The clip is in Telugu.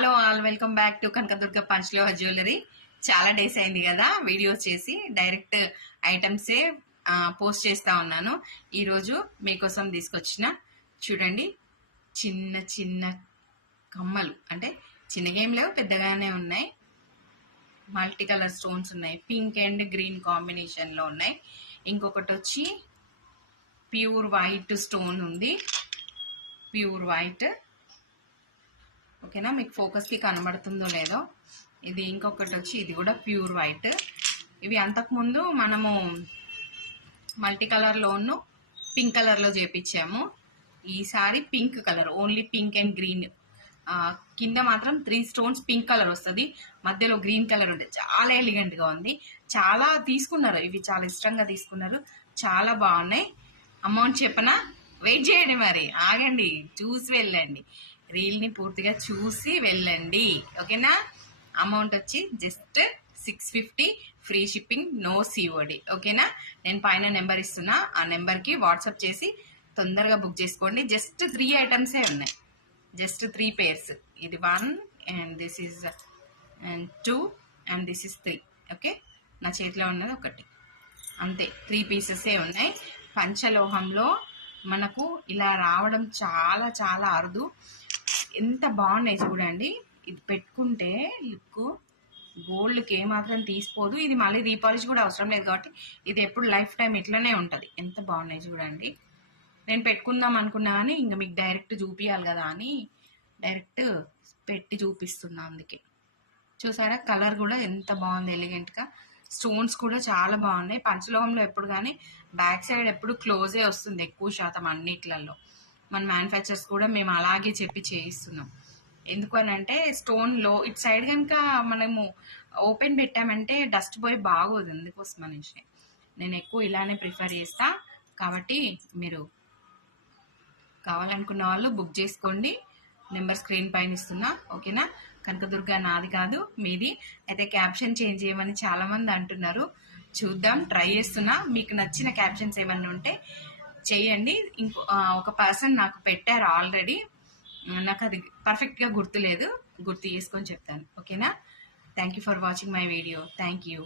Hello all, welcome back to Kanakadurga Panchaloha jewellery. చాలా డేస్ అయింది కదా వీడియోస్ చేసి, డైరెక్ట్ ఐటమ్సే పోస్ట్ చేస్తా ఉన్నాను. ఈరోజు మీకోసం తీసుకొచ్చిన చూడండి, చిన్న చిన్న కమ్మలు, అంటే చిన్నగా ఏం లేవు, పెద్దగానే ఉన్నాయి. మల్టీ కలర్ స్టోన్స్ ఉన్నాయి, పింక్ అండ్ గ్రీన్ కాంబినేషన్లో ఉన్నాయి. ఇంకొకటి వచ్చి ప్యూర్ వైట్ స్టోన్ ఉంది, ప్యూర్ వైట్. ఓకేనా, మీకు ఫోకస్కి కనబడుతుందో లేదో. ఇది ఇంకొకటి వచ్చి ఇది కూడా ప్యూర్ వైట్. ఇవి అంతకుముందు మనము మల్టీ కలర్లోను పింక్ కలర్లో చేపించాము. ఈసారి pink colour, only pink and green. కింద మాత్రం 3 స్టోన్స్ పింక్ కలర్ వస్తుంది, మధ్యలో గ్రీన్ కలర్ ఉంటుంది. చాలా ఎలిగెంట్గా ఉంది. చాలా తీసుకున్నారు, ఇవి చాలా ఇష్టంగా తీసుకున్నారు. చాలా బాగున్నాయి. అమౌంట్ చెప్పనా? వెయిట్ చేయండి, మరి ఆగండి, చూసి వెళ్ళండి. రీల్ని పూర్తిగా చూసి వెళ్ళండి, ఓకేనా? అమౌంట్ వచ్చి just 650, free shipping, no COD. ఓకేనా? నేను పైన నెంబర్ ఇస్తున్నా, ఆ నెంబర్కి వాట్సాప్ చేసి తొందరగా బుక్ చేసుకోండి. జస్ట్ 3 ఐటమ్సే ఉన్నాయి, జస్ట్ 3 పేర్స్. ఇది 1 and this is 2 and this is 3. Okay, నా చేతిలో ఉన్నది ఒకటి, అంతే. 3 పీసెసే ఉన్నాయి. పంచలోహంలో మనకు ఇలా రావడం చాలా చాలా అరుదు. ఎంత బాగున్నాయి చూడండి. ఇది పెట్టుకుంటే లుక్ గోల్డ్కి ఏమాత్రం తీసిపోదు. ఇది మళ్ళీ రీపాలిష్ కూడా అవసరం లేదు, కాబట్టి ఇది ఎప్పుడు లైఫ్ టైం ఇట్లనే ఉంటుంది. ఎంత బాగున్నాయి చూడండి. నేను పెట్టుకుందాం అనుకున్నా కానీ ఇంకా మీకు డైరెక్ట్ చూపించాలి కదా అని డైరెక్ట్ పెట్టి చూపిస్తున్నా. అందుకే చూసారా, కలర్ కూడా ఎంత బాగుంది, ఎలిగెంట్గా. స్టోన్స్ కూడా చాలా బాగున్నాయి. పంచలోహంలో ఎప్పుడు కానీ బ్యాక్ సైడ్ ఎప్పుడు క్లోజే వస్తుంది ఎక్కువ శాతం అన్నిట్లలో. మన మ్యానుఫ్యాక్చర్స్ కూడా మేము అలాగే చెప్పి చేయిస్తున్నాం. ఎందుకు అని అంటే స్టోన్లో ఇటు సైడ్ కనుక మనము ఓపెన్ పెట్టామంటే డస్ట్ పోయి బాగోదు, అందుకోసం అనేసి నేను ఎక్కువ ఇలానే ప్రిఫర్ చేస్తా. కాబట్టి మీరు కావాలనుకున్న వాళ్ళు బుక్ చేసుకోండి. నెంబర్ స్క్రీన్ పైన ఇస్తున్నా, ఓకేనా? కనకదుర్గ నాది కాదు, మీది. అయితే క్యాప్షన్ చేంజ్ చేయమని చాలామంది అంటున్నారు. చూద్దాం, ట్రై చేస్తున్నా. మీకు నచ్చిన క్యాప్షన్స్ ఏమన్నా ఉంటే చేయండి. ఇంకో ఒక పర్సన్ నాకు పెట్టారు ఆల్రెడీ, నాకు అది పర్ఫెక్ట్గా గుర్తులేదు, గుర్తు చేసుకొని చెప్తాను. ఓకేనా? Thank you for watching my video. Thank you.